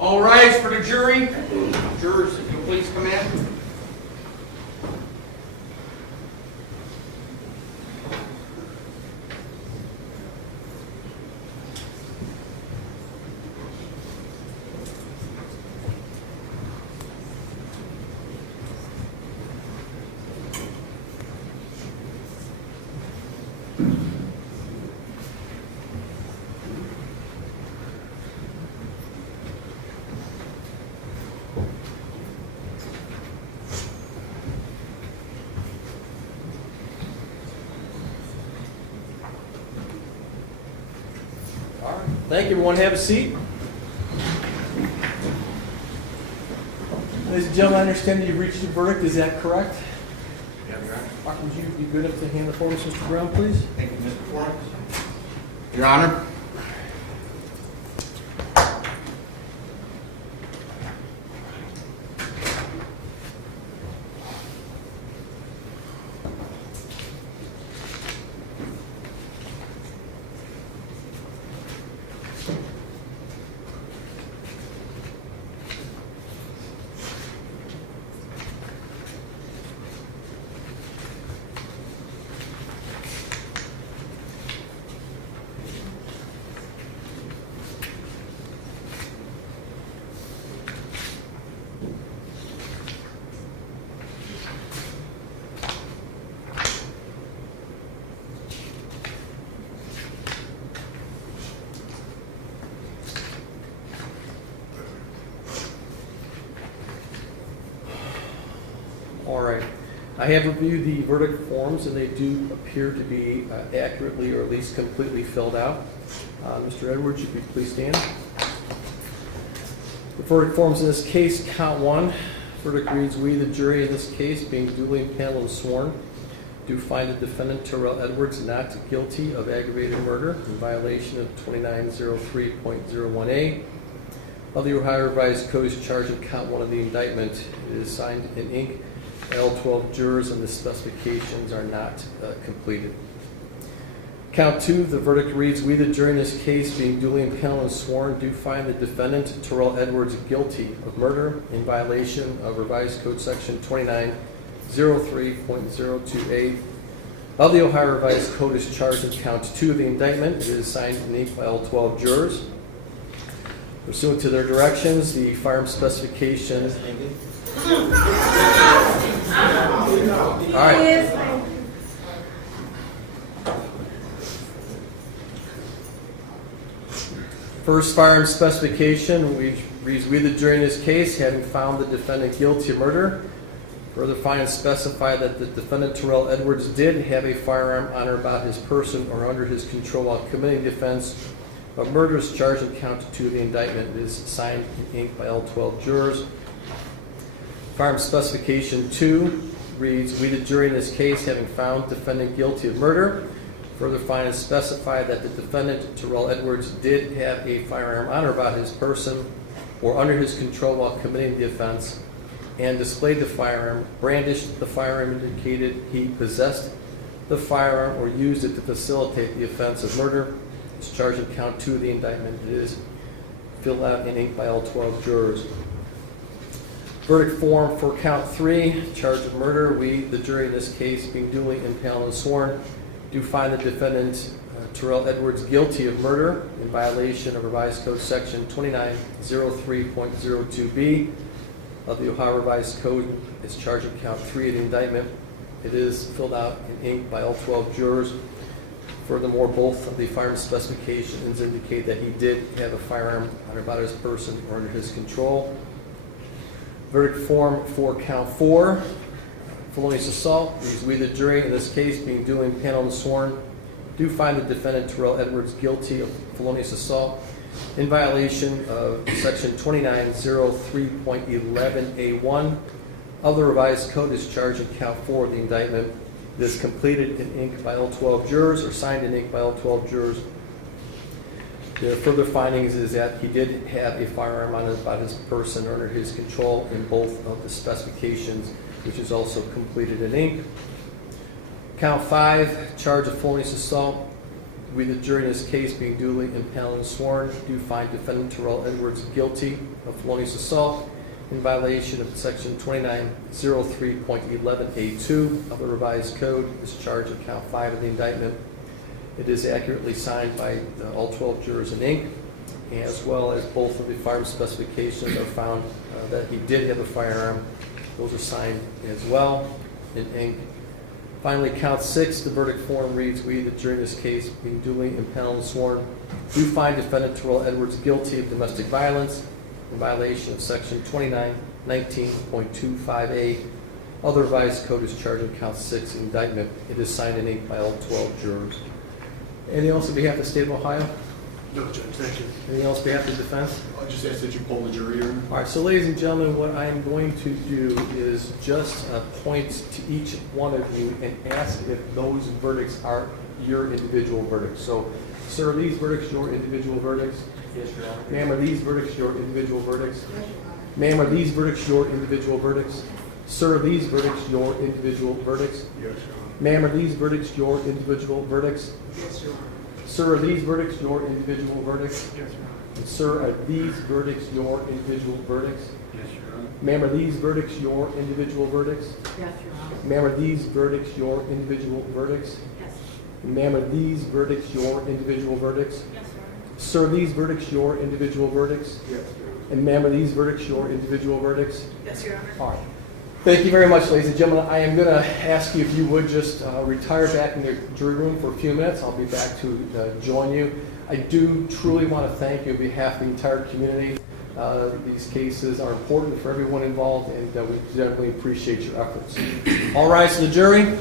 All rise for the jury. Jurors, if you'll please come in. Thank you, everyone. Have a seat. Ladies and gentlemen, I understand that you've reached a verdict. Is that correct? Yeah, Your Honor. Mark, would you be good enough to hand the forms to Mr. Brown, please? Thank you, Mr. Florence. Your Honor. All right. I have reviewed the verdict forms, and they do appear to be accurately or at least completely filled out. Mr. Edwards, would you please stand? The verdict forms in this case, count one. Verdict reads, we, the jury in this case, being duly impaneled and sworn, do find the defendant, Tirrell Edwards, not guilty of aggravated murder in violation of 2903.01a of the Ohio Revised Code as charged in count one of the indictment. It is signed in ink by all 12 jurors, and the specifications are not completed. Count two, the verdict reads, we, the jury in this case, being duly impaneled and sworn, do find the defendant, Tirrell Edwards, guilty of murder in violation of Revised Code Section 2903.02a of the Ohio Revised Code as charged in count two of the indictment. It is signed in ink by all 12 jurors. Pursuant to their directions, the firearm specifications. All right. First firearm specification, reads, we, the jury in this case, having found the defendant guilty of murder, further find and specify that the defendant, Tirrell Edwards, did have a firearm on or about his person or under his control while committing the offense of murder as charged in count two of the indictment. It is signed in ink by all 12 jurors. Firearm specification 2 reads, we, the jury in this case, having found defendant guilty of murder, further find and specify that the defendant, Tirrell Edwards, did have a firearm on or about his person or under his control while committing the offense and displayed the firearm, brandished the firearm, indicated he possessed the firearm or used it to facilitate the offense of murder. It's charged in count two of the indictment. It is filled out in ink by all 12 jurors. Verdict form for count three, charge of murder. We, the jury in this case, being duly impaneled and sworn, do find the defendant, Tirrell Edwards, guilty of murder in violation of Revised Code Section 2903.02b of the Ohio Revised Code as charged in count three of the indictment. It is filled out in ink by all 12 jurors. Furthermore, both of the firearm specifications indicate that he did have a firearm on or about his person or under his control. Verdict form for count four, felonious assault. We, the jury in this case, being duly impaneled and sworn, do find the defendant, Tirrell Edwards, guilty of felonious assault in violation of Section 2903.11a1 of the Revised Code as charged in count four of the indictment. It is completed in ink by all 12 jurors, or signed in ink by all 12 jurors. The further findings is that he did have a firearm on or about his person or under his control in both of the specifications, which is also completed in ink. Count five, charge of felonious assault. we, the jury in this case, being duly impaneled and sworn, do find defendant Tirrell Edwards guilty of felonious assault in violation of section 2903.11A2 of the revised code. This charge of count 5 of the indictment. It is accurately signed by all 12 jurors in ink, as well as both of the firearm specifications are found that he did have a firearm. Those are signed as well in ink. Finally, count 6, the verdict form reads, we, the jury in this case, being duly impaneled and sworn, do find defendant Tirrell Edwards guilty of domestic violence in violation of section 2919.25A. Other revised code is charged in count 6 indictment. It is signed in ink by all 12 jurors. Anything else on behalf of the state of Ohio? No, Judge, thank you. Anything else on behalf of the defense? I'll just ask that you poll the jury here. All right, so ladies and gentlemen, what I'm going to do is just point to each one of you and ask if those verdicts are your individual verdicts. So, sir, are these verdicts your individual verdicts? Yes, Your Honor. Ma'am, are these verdicts your individual verdicts? Ma'am, are these verdicts your individual verdicts? Sir, are these verdicts your individual verdicts? Yes, Your Honor. Ma'am, are these verdicts your individual verdicts? Yes, Your Honor. Sir, are these verdicts your individual verdicts? Yes, Your Honor. And sir, are these verdicts your individual verdicts? Yes, Your Honor. Ma'am, are these verdicts your individual verdicts? Yes, Your Honor. Ma'am, are these verdicts your individual verdicts? Yes. Ma'am, are these verdicts your individual verdicts? Yes, Your Honor. Sir, are these verdicts your individual verdicts? Yes, Your Honor. And ma'am, are these verdicts your individual verdicts? Yes, Your Honor. All right. Thank you very much, ladies and gentlemen. I am going to ask you if you would just retire back in your jury room for a few minutes. I'll be back to join you. I do truly want to thank you on behalf of the entire community. These cases are important for everyone involved, and we definitely appreciate your efforts. All rise to the jury.